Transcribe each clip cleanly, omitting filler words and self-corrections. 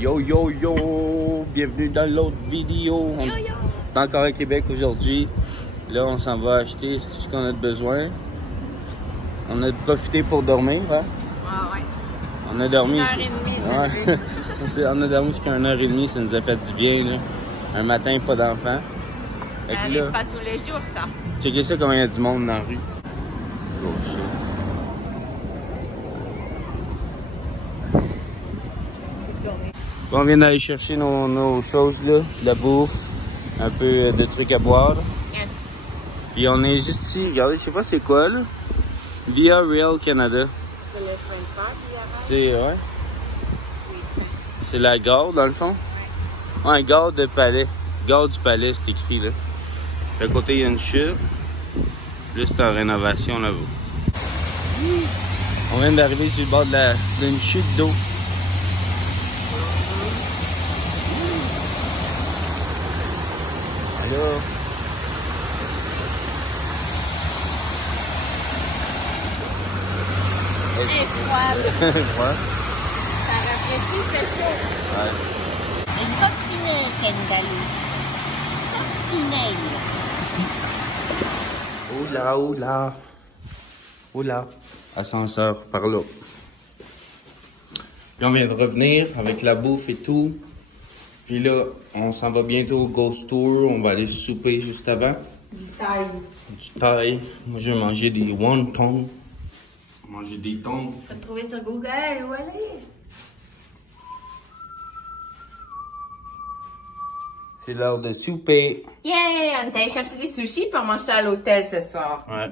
Yo yo yo, bienvenue dans l'autre vidéo. On est encore à Québec aujourd'hui. Là, on s'en va acheter ce qu'on a besoin. On a profité pour dormir, hein? Ah ouais. On a dormi. 1h30, ouais. On a dormi jusqu'à 1h30, ça nous a fait du bien, là. Un matin, pas d'enfants. Ça arrive pas tous les jours, ça. Checkez ça, comment il y a du monde dans la rue. Oh, shit. On vient d'aller chercher nos choses, là, de la bouffe, un peu de trucs à boire. Yes. Puis on est juste ici, regardez, je sais pas c'est quoi, là. Via Rail Canada. C'est le chemin de fer, C'est, ouais. C'est la gare, dans le fond. Ouais, gare de Palais. Gare du Palais, c'est écrit, là. De l'autre côté, il y a une chute. Là, c'est en rénovation, là-bas. On vient d'arriver sur le bord d'une chute d'eau. Allô? C'est froid. Ouais. Ça rafraîchit, c'est chaud. Ouais. Une coccinelle, Kendall. Coccinelle. Oula, oula. Oula. Ascenseur, par là. Puis on vient de revenir avec la bouffe et tout. Puis là, on s'en va bientôt au Ghost Tour. On va aller souper juste avant. Du taille. Du thaï. Moi, je vais manger des wontons. Manger des thons. Faut te trouver sur Google, où aller? C'est l'heure de souper. Yeah! On est allé chercher des sushis pour manger à l'hôtel ce soir. Ouais.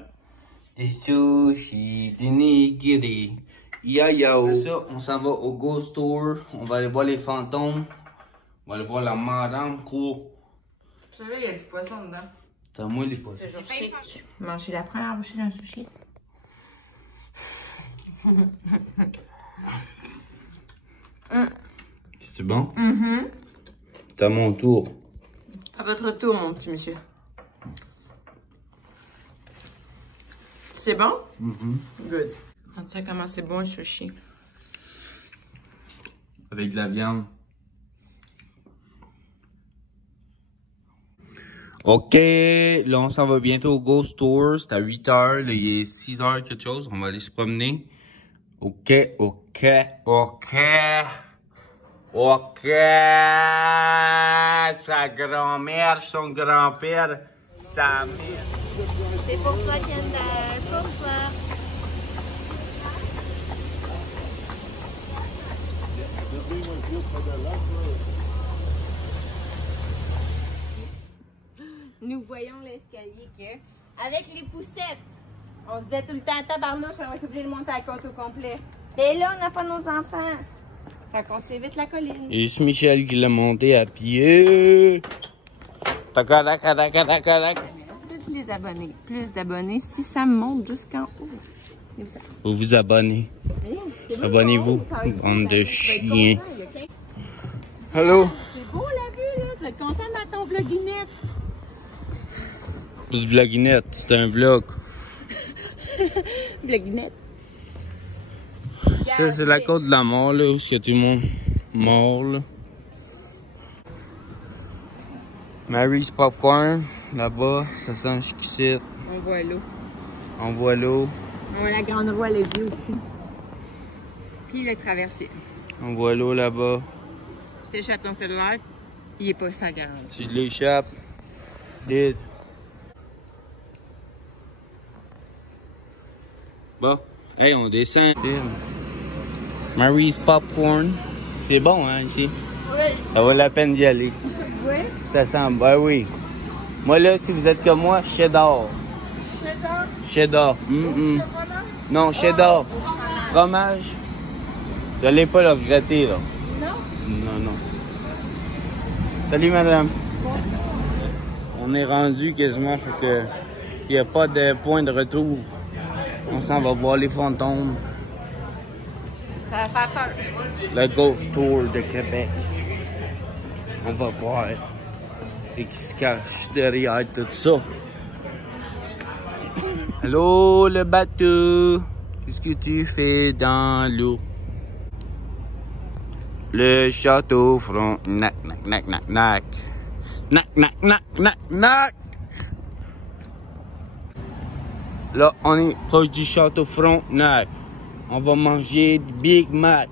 Des sushis, des nigiri. Yayao. Après ça, on s'en va au Ghost Tour. On va aller voir les fantômes. On va aller voir la madame cour. Je savais, il y a du poisson dedans. T'as moins les poissons. Toujours chic. Manger la première bouchée d'un sushi. C'est bon? C'est à mon tour. À votre tour, mon petit monsieur. C'est bon? Good. Regarde ça comment c'est bon le sushi. Avec de la viande. OK, là on s'en va bientôt au Ghost Tour. C'est à 8h, là, il est 6h quelque chose. On va aller se promener. OK. Sa grand-mère, son grand-père, sa mère. C'est pour toi, Kendall, pour toi. Nous voyons l'escalier que, avec les poussettes, on se disait tout le temps, tabarnouche, on va être obligé de monter à la côte au complet. Et là, on n'a pas nos enfants. Fait qu'on s'évite la colline. Et c'est Michel qui l'a monté à pied. Tacadac. Tous les abonnés. Plus d'abonnés si ça me monte jusqu'en haut. Vous vous abonnez. Abonnez-vous, bande de chiens. Allô? C'est beau la vue, là. Tu vas être content dans ton vloginette. Plus vloginette, c'est un vlog. Vloginette. Ça, c'est la côte de la mort, là, où il y a tout le monde mort, là. Mary's Popcorn, là-bas, ça sent jusqu'ici. On voit l'eau. On voit l'eau. On voit la grande roue à l'évier aussi. Puis le traversier. On voit l'eau là-bas. Si tu échappes ton cellulaire, il est pas sa grande. Si je l'échappe, vite. Bon, hey, on descend. Mary's Popcorn. C'est bon, hein, ici? Oui. Ça vaut la peine d'y aller. Oui. Ça sent, ben oui. Moi, là, si vous êtes comme moi, cheddar. Cheddar. Cheddar. Non, cheddar. Fromage. Vous n'allez pas le regretter, là. Non? Non. Salut, madame. On est rendu quasiment, fait que il n'y a pas de point de retour. On s'en va voir les fantômes. Ça va faire peur. Le Ghost Tour de Québec. On va voir c'est qui se cache derrière tout ça. Allô, le bateau. Qu'est-ce que tu fais dans l'eau? Le château Frontenac. Nac, nac, nac, nac. Nac, nac, nac, nac, nac. Là, on est proche du château Frontenac. On va manger du Big Mac.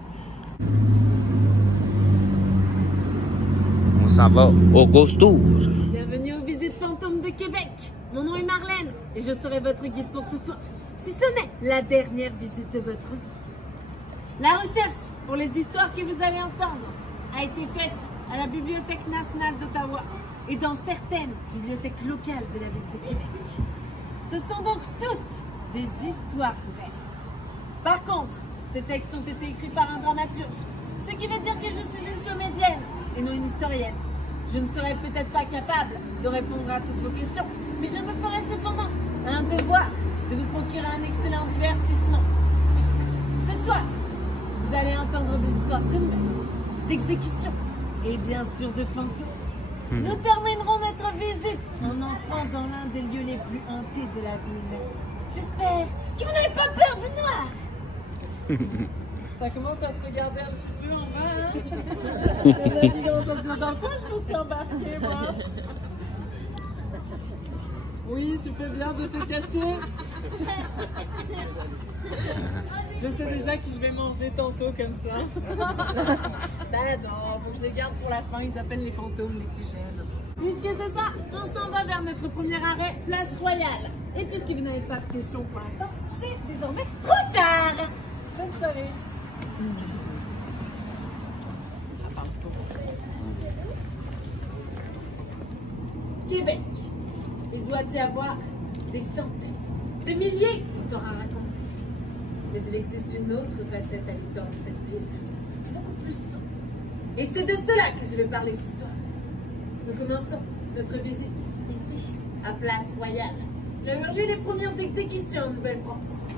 On s'en va au Ghost Tour. Bienvenue aux Visites Fantômes de Québec. Mon nom est Marlène et je serai votre guide pour ce soir. Si ce n'est la dernière visite de votre vie. La recherche pour les histoires que vous allez entendre a été faite à la Bibliothèque nationale d'Ottawa et dans certaines bibliothèques locales de la ville de Québec. Ce sont donc toutes des histoires vraies. Par contre, ces textes ont été écrits par un dramaturge, ce qui veut dire que je suis une comédienne et non une historienne. Je ne serai peut-être pas capable de répondre à toutes vos questions, mais je me ferai cependant un devoir de vous procurer un excellent divertissement. Ce soir, vous allez entendre des histoires de meurtres, d'exécutions et bien sûr de fantômes. Nous terminerons notre visite en entrant dans l'un des lieux les plus hantés de la ville. J'espère que vous n'avez pas peur du noir. Ça commence à se regarder un petit peu en bas, hein? Dans le fond, je me suis embarquée, moi. Oui, tu fais bien de te cacher. Je sais déjà qui je vais manger tantôt comme ça. Ben non, faut que je les garde pour la fin. Ils appellent les fantômes les plus jeunes. Puisque c'est ça, on s'en va vers notre premier arrêt, Place Royale. Et puisque vous n'avez pas de questions pour l'instant, c'est désormais trop tard. Bonne soirée. Québec. Il doit y avoir des centaines, des milliers d'histoires à raconter. Mais il existe une autre facette à l'histoire de cette ville, beaucoup plus sombre. Et c'est de cela que je vais parler ce soir. Nous commençons notre visite ici, à Place Royale, là où ont lieu les premières exécutions en Nouvelle-France.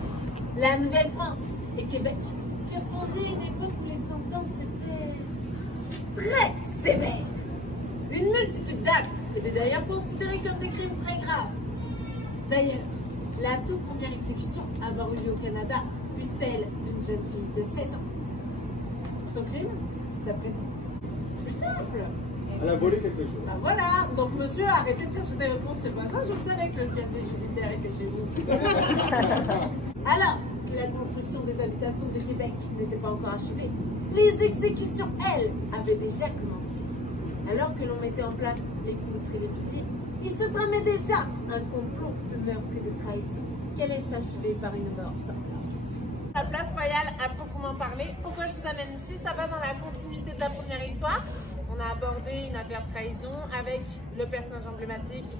La Nouvelle-France et Québec furent fondées à une époque où les sentences étaient très sévères. Une multitude d'actes étaient d'ailleurs considérés comme des crimes très graves. D'ailleurs, la toute première exécution à avoir eu lieu au Canada fut celle d'une jeune fille de 16 ans. Son crime, d'après vous? Plus simple. Elle a volé quelque chose. Ben voilà, donc monsieur, arrêtez de chercher des réponses chez le voisin, je le savais que le casier judiciaire était chez vous. Alors que la construction des habitations de Québec n'était pas encore achevée, les exécutions, elles, avaient déjà commencé. Alors que l'on mettait en place les poutres et les piliers, il se tramait déjà un complot de meurtre et de trahison qui allait s'achever par une mort sanglante. La Place Royale à proprement parler, pourquoi je vous amène ici? Ça va dans la continuité de la première histoire. On a abordé une affaire de trahison avec le personnage emblématique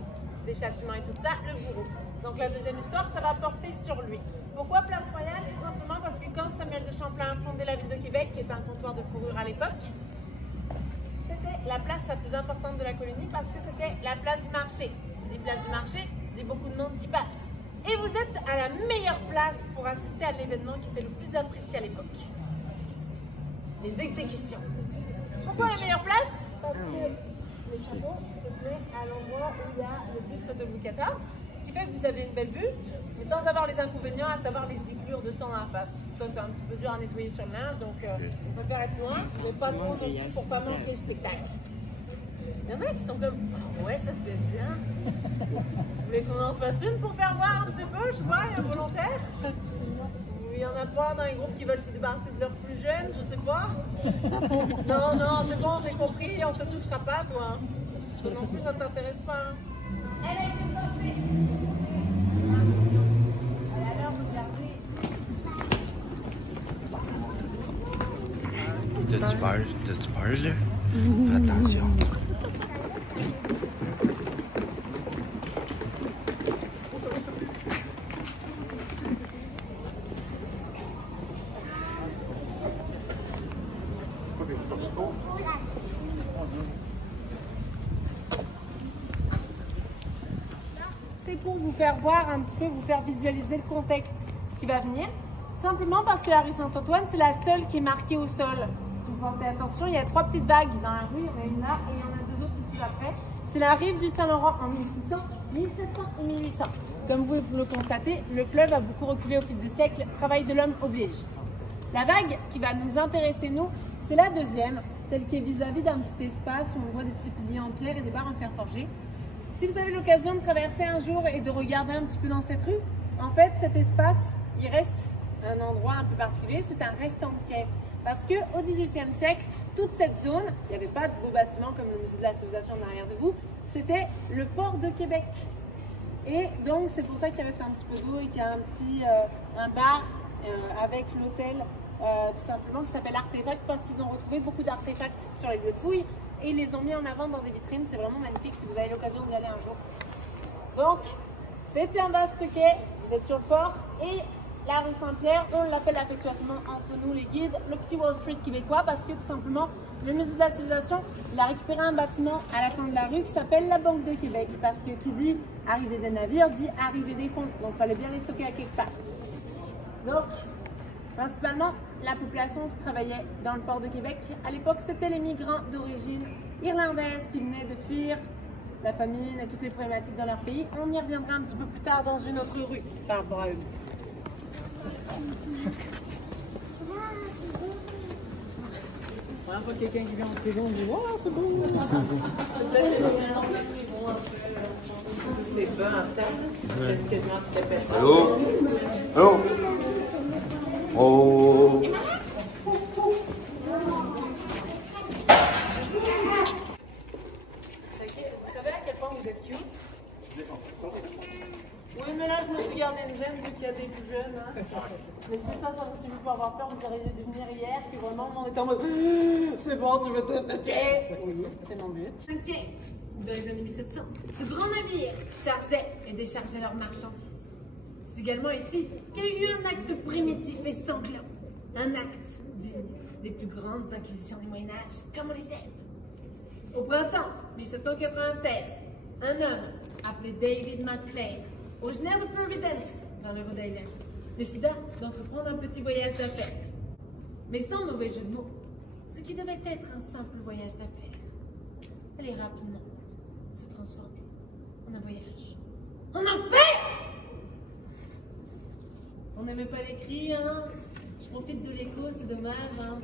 des châtiments et tout ça, le bourreau. Donc la deuxième histoire, ça va porter sur lui. Pourquoi Place Royale? Tout simplement parce que quand Samuel de Champlain a fondé la ville de Québec, qui est un comptoir de fourrure à l'époque, c'était la place la plus importante de la colonie parce que c'était la place du marché. Qui dit place du marché, dit beaucoup de monde qui passe. Et vous êtes à la meilleure place pour assister à l'événement qui était le plus apprécié à l'époque. Les exécutions. Pourquoi la meilleure place? Parce que les châteaux se plaît à l'endroit où il y a le buste de Louis XIV, ce qui fait que vous avez une belle vue, mais sans avoir les inconvénients, à savoir les giclures de sang dans la face. Ça, c'est un petit peu dur à nettoyer sur le linge, donc on peut faire être loin, mais pas trop non plus pour pas manquer le spectacle. Il y en a qui sont comme, oh, ouais, ça te fait bien. Mais qu'on en fasse une pour faire voir un petit peu, je sais pas, il y a un volontaire. Il y en a pas dans les groupes qui veulent se débarrasser de leurs plus jeunes, je sais pas. Non, non, c'est bon, j'ai compris, on te touchera pas, toi. Toi non plus, ça t'intéresse pas. Hein. Elle a été passée. Elle a l'air de regarder. T'as-tu peur? T'as-tu peur, là? Fais attention. C'est pour vous faire voir un petit peu, vous faire visualiser le contexte qui va venir. Simplement parce que la rue Saint-Antoine, c'est la seule qui est marquée au sol. Si vous portez attention, il y a 3 petites vagues dans la rue, il y en a une là et il y en a 2 autres ici après. C'est la rive du Saint-Laurent en 1600, 1700 et 1800. Comme vous le constatez, le fleuve a beaucoup reculé au fil des siècles, travail de l'homme oblige. La vague qui va nous intéresser, nous, C'est la deuxième, celle qui est vis-à-vis d'un petit espace où on voit des petits piliers en pierre et des barres en fer forgé. Si vous avez l'occasion de traverser un jour et de regarder un petit peu dans cette rue, en fait, cet espace, il reste un endroit un peu particulier, c'est un restant de quai. Parce qu'au XVIIIe siècle, toute cette zone, il n'y avait pas de beaux bâtiments comme le musée de la civilisation derrière de vous, c'était le port de Québec. Et donc, c'est pour ça qu'il reste un petit peu d'eau et qu'il y a un bar avec l'hôtel, tout simplement, qui s'appelle Artefact, parce qu'ils ont retrouvé beaucoup d'artefacts sur les lieux de fouilles et ils les ont mis en avant dans des vitrines. C'est vraiment magnifique si vous avez l'occasion d'y aller un jour. Donc, c'était un vaste quai, vous êtes sur le port et la rue Saint-Pierre, on l'appelle affectueusement entre nous les guides, le petit Wall Street québécois, parce que tout simplement, le musée de la civilisation, il a récupéré un bâtiment à la fin de la rue qui s'appelle la Banque de Québec, parce que qui dit arrivée des navires, dit arrivée des fonds, donc il fallait bien les stocker à quelque part. Donc, principalement, la population qui travaillait dans le port de Québec, à l'époque, c'était les migrants d'origine irlandaise qui venaient de fuir la famine et toutes les problématiques dans leur pays. On y reviendra un petit peu plus tard dans une autre rue par rapport à eux. Première fois que quelqu'un qui vient en prison, on dit « Oh, c'est bon !» C'est bon, attends. Presque quasiment Allô? Allô? Oh! Vous savez à quel point vous êtes cute? Oui, mais là, je me suis gardé une gêne vu qu'il y a des plus jeunes. Hein. Mais si ça vous fait avoir peur, vous auriez dû venir hier, que vraiment, on était en mode c'est bon, tu veux tous le quai. Oui, c'est mon but. Un quai, dans les années 1700, de grands navires chargeaient et déchargeaient leurs marchandises. C'est également ici qu'il y a eu un acte primitif et sanglant. Un acte digne des plus grandes inquisitions du Moyen-Âge, comme on les sait. Au printemps 1796, un homme appelé David McLean, originaire de Providence, dans le Rhode Island, décida d'entreprendre un petit voyage d'affaires. Mais sans mauvais jeu de mots, ce qui devait être un simple voyage d'affaires allait rapidement se transformer en un voyage en enfer! On n'aimait pas les cris, hein? Je profite de l'écho, c'est dommage, hein?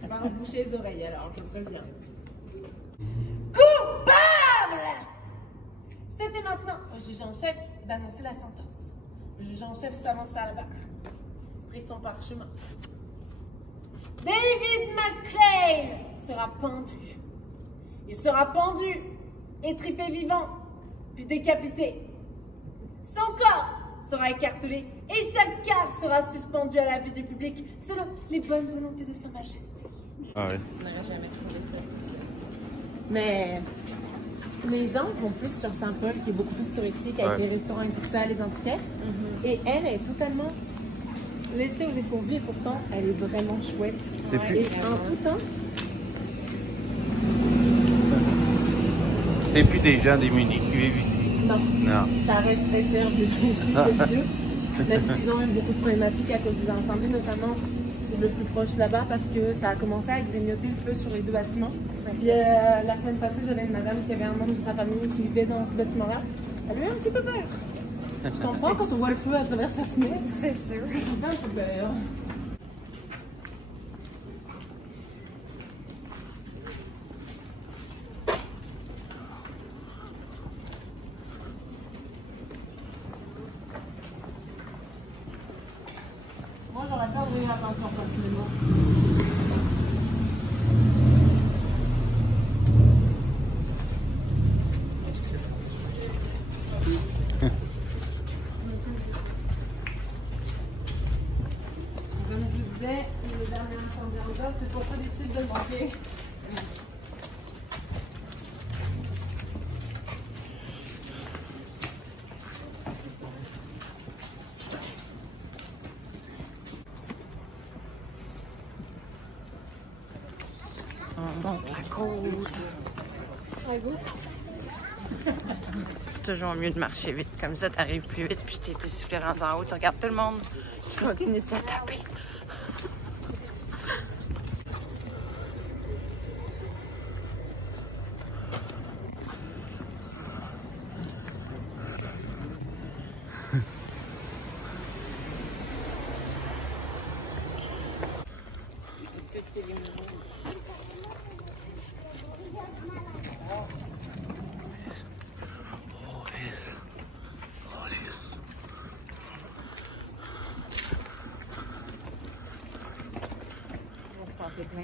Ça va reboucher les oreilles alors, je préviens. Coupable! C'était maintenant au juge en chef d'annoncer la sentence. Le juge en chef s'avança à la barre, prit son parchemin. David McLean sera pendu. Il sera pendu, étripé vivant, puis décapité. Son corps sera écartelé et chaque quart sera suspendu à la vue du public selon les bonnes volontés de Sa Majesté. Ah ouais. On n'aurait jamais trouvé ça tout seul. Mais les gens vont plus sur Saint-Paul, qui est beaucoup plus touristique, avec les restaurants et tout ça, les antiquaires. Et elle est totalement laissée au dépourvu, et pourtant, elle est vraiment chouette. C'est plus... Et en tout temps, C'est plus des gens démunis qui vivent ici. non. Non. Ça reste très cher de vivre ici, c'est vieux. Même s'ils ont eu beaucoup de problématiques à cause des incendies, notamment le plus proche là-bas, parce que ça a commencé à grignoter le feu sur les deux bâtiments. Puis la semaine passée, j'avais une madame qui avait un membre de sa famille qui vivait dans ce bâtiment-là. Elle a eu un petit peu peur. Je comprends quand on voit le feu à travers sa fenêtre. C'est sûr. Ça fait un peu peur. Moi, j'aurais pas ouvert la peinture personnellement. Comme je vous disais, le dernier incendie en job, c'est pour ça difficile de le manquer. On monte la côte. C'est toujours mieux de marcher vite. Comme ça, t'arrives plus vite, puis t'es soufflé rendu en haut, tu regardes tout le monde qui continue de se taper.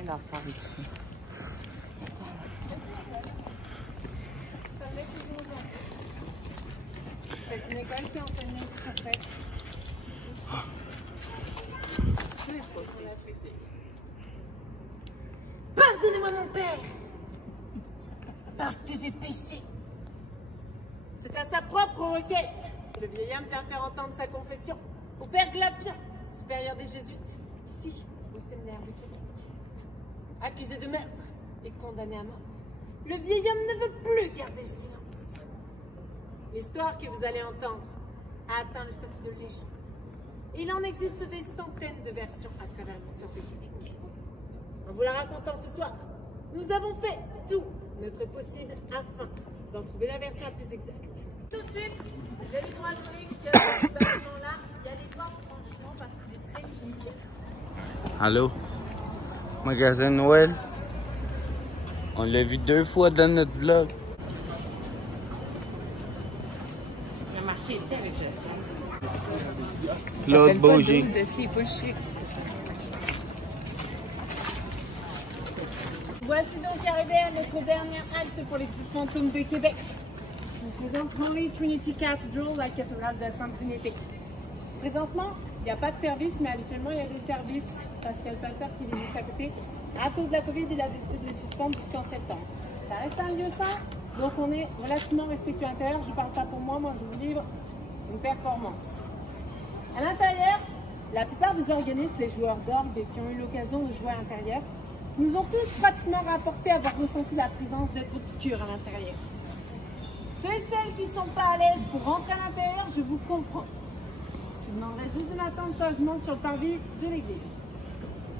leur part ici. C'est une école qui enseigne en fait. Pardonnez-moi mon père, parce que j'ai péché. C'est à sa propre requête que le vieil homme vient faire entendre sa confession au père Glapion, supérieur des Jésuites, ici, au séminaire de Québec. Accusé de meurtre et condamné à mort, le vieil homme ne veut plus garder le silence. L'histoire que vous allez entendre a atteint le statut de légende. Et il en existe des centaines de versions à travers l'histoire de Québec. En vous la racontant ce soir, nous avons fait tout notre possible afin d'en trouver la version la plus exacte. Tout de suite, j'ai l'hydraulique qui a ce bâtiment-là. Il y a les portes, franchement, parce qu'il est très limité. Allô? Magasin de Noël? On l'a vu 2 fois dans notre vlog. J'ai marché ici avec Justin. Claude Bougie. Voici donc arrivé à notre dernière halte pour l'exit fantôme de Québec. On présente Holy Trinity Cathedral, la cathédrale de la Sainte Trinité. Présentement, il n'y a pas de service, mais habituellement, il y a des services parce qu'il y a le pasteur qui vit juste à côté. À cause de la COVID, il a décidé de les suspendre jusqu'en septembre. Ça reste un lieu saint, donc on est relativement respectueux à l'intérieur. Je ne parle pas pour moi, je vous livre une performance. À l'intérieur, la plupart des organistes, les joueurs d'orgue qui ont eu l'occasion de jouer à l'intérieur, nous ont tous pratiquement rapporté avoir ressenti la présence d'êtres obscurs à l'intérieur. Ceux et celles qui ne sont pas à l'aise pour rentrer à l'intérieur, je vous comprends. Je vous demanderai juste de m'attendre sagement sur le parvis de l'église.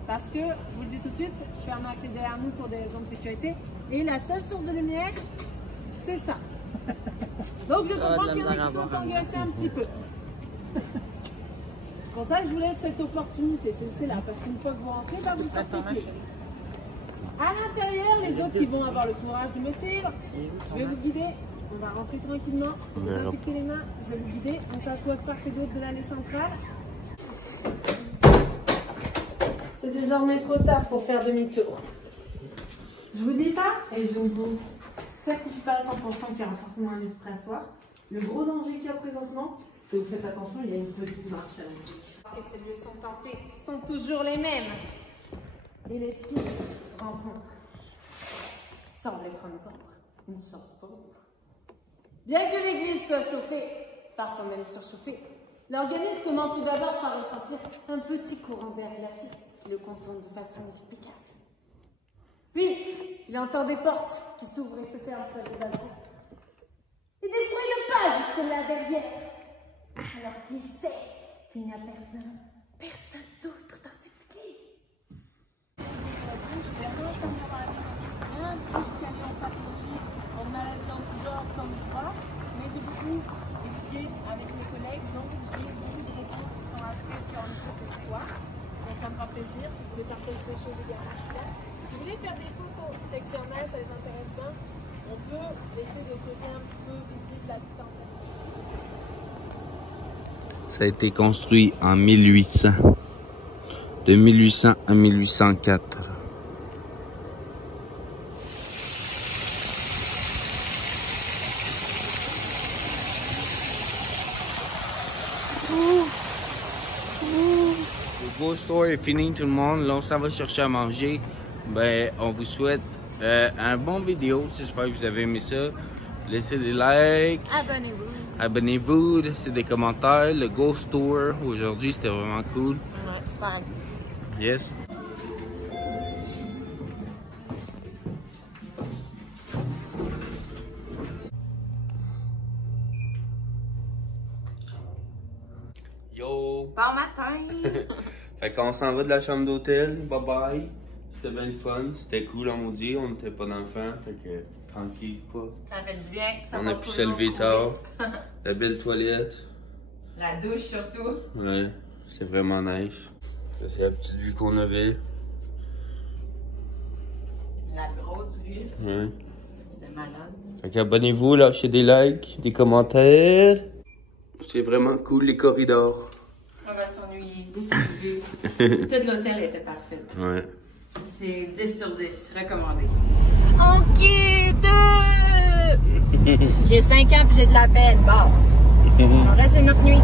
Parce que, je vous le dis tout de suite, je ferme la clé derrière nous pour des raisons de sécurité. Et la seule source de lumière, c'est ça. Donc je comprends qu'il y en a qui sont angoissés un petit peu. C'est pour ça que je vous laisse cette opportunité, c'est là. Parce qu'une fois que vous rentrez, vous sortez. À l'intérieur, les autres qui vont avoir le courage de me suivre, je vais vous guider. On va rentrer tranquillement. Si vous impliquez les mains, je vais vous guider. On s'assoit de part et d'autre de l'allée centrale. C'est désormais trop tard pour faire demi-tour. Je vous dis pas, et je ne vous certifie pas à 100% qu'il y aura forcément un esprit à soir. Le gros danger qu'il y a présentement, c'est que vous faites attention, il y a une petite marche à l'entrée. Et ces lieux sont tentés, sont toujours les mêmes. Et les petites rencontres semblent être en novembre. Une chance pour vous. Bien que l'église soit chauffée, parfois même surchauffée, l'organisme commence tout d'abord par ressentir un petit courant d'air glacé qui le contourne de façon inexplicable. Puis, il entend des portes qui s'ouvrent et se ferment sur les balcons. Et des bruits de pas jusque là derrière. Alors qu'il sait qu'il n'y a personne d'autre dans cette église. Jusqu'aller en pathologie, en maladie en tout genre comme histoire, mais j'ai beaucoup étudié avec mes collègues, donc j'ai beaucoup de réponses qui sont ajoutées sur un niveau d'histoire. Donc ça me fera plaisir, si vous voulez partager des choses également, je suis là. Si vous voulez faire des photos sectionnelles, ça les intéresse bien, on peut laisser de côté un petit peu, visiter de la distance. Ça a été construit en 1800. De 1800 à 1804. Le Ghost Tour est fini tout le monde. Là on s'en va chercher à manger. Ben on vous souhaite un bon vidéo. J'espère que vous avez aimé ça. Laissez des likes. Abonnez-vous. Abonnez-vous, laissez des commentaires. Le Ghost Tour aujourd'hui c'était vraiment cool. Ouais, super actif. Yes. Yo! Bon matin! Fait qu'on s'en va de la chambre d'hôtel. Bye bye. C'était bien le fun. C'était cool, on dit. On n'était pas d'enfants. Fait que tranquille, pas. Ça fait du bien. Ça On a pu se lever tard. La belle toilette. La douche surtout. Ouais, c'était vraiment nice. C'est la petite vue qu'on avait. La grosse vue. Ouais. C'est malade. Fait qu'abonnez-vous, lâchez des likes, des commentaires. C'est vraiment cool les corridors. On va s'ennuyer de cette vue. Toute l'hôtel était parfaite. Ouais. C'est 10 sur 10, recommandé. OK, 2! J'ai 5 ans puis j'ai de la peine. Bon, on reste une autre nuit.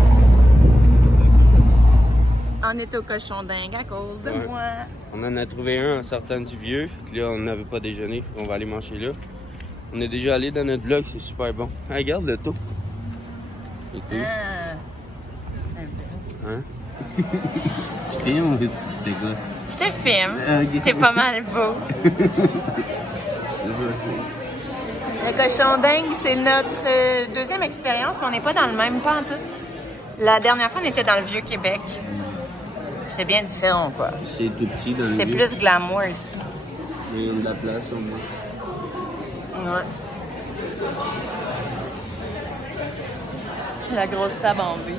On est au cochon dingue à cause de moi. On en a trouvé un en sortant du vieux. Là, on n'avait pas déjeuné. On va aller manger là. On est déjà allé dans notre vlog, c'est super bon. Ah, regarde le taux. Le taux. Hein? Je filme ou tu fais quoi? Je te filme. Okay. T'es pas mal beau. Le cochon dingue, c'est notre deuxième expérience, mais on n'est pas dans le même pas en tout. La dernière fois, on était dans le Vieux-Québec. C'est bien différent, quoi. C'est tout petit dans le C'est plus glamour ici. Mais il y a de la place au moins. Ouais. La grosse table en V.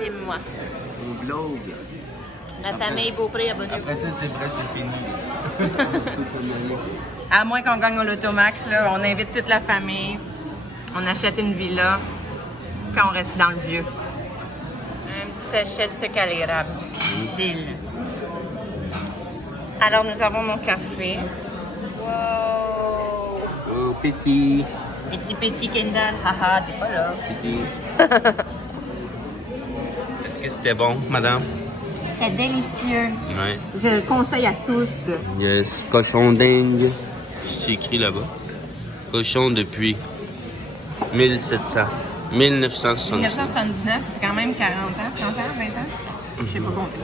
Filme-moi. Mon vlog. La famille Beaupré à Bonheur. Après ça, c'est vrai, c'est fini. À moins qu'on gagne au Lotomax, là, on invite toute la famille. On achète une villa. Puis on reste dans le vieux. Un petit sachet de sucre à l'érable. Utile. Alors, nous avons mon café. Wow! Oh, petit. Petit Kendall. Haha, t'es pas là. Petit. Est-ce que c'était bon, madame? C'était délicieux. Ouais. Je le conseille à tous. Yes. Cochon dingue. C'est écrit là-bas. Cochon depuis 1979. 1979, ça fait quand même 40 ans, 30 ans, 20 ans. Je sais pas compter.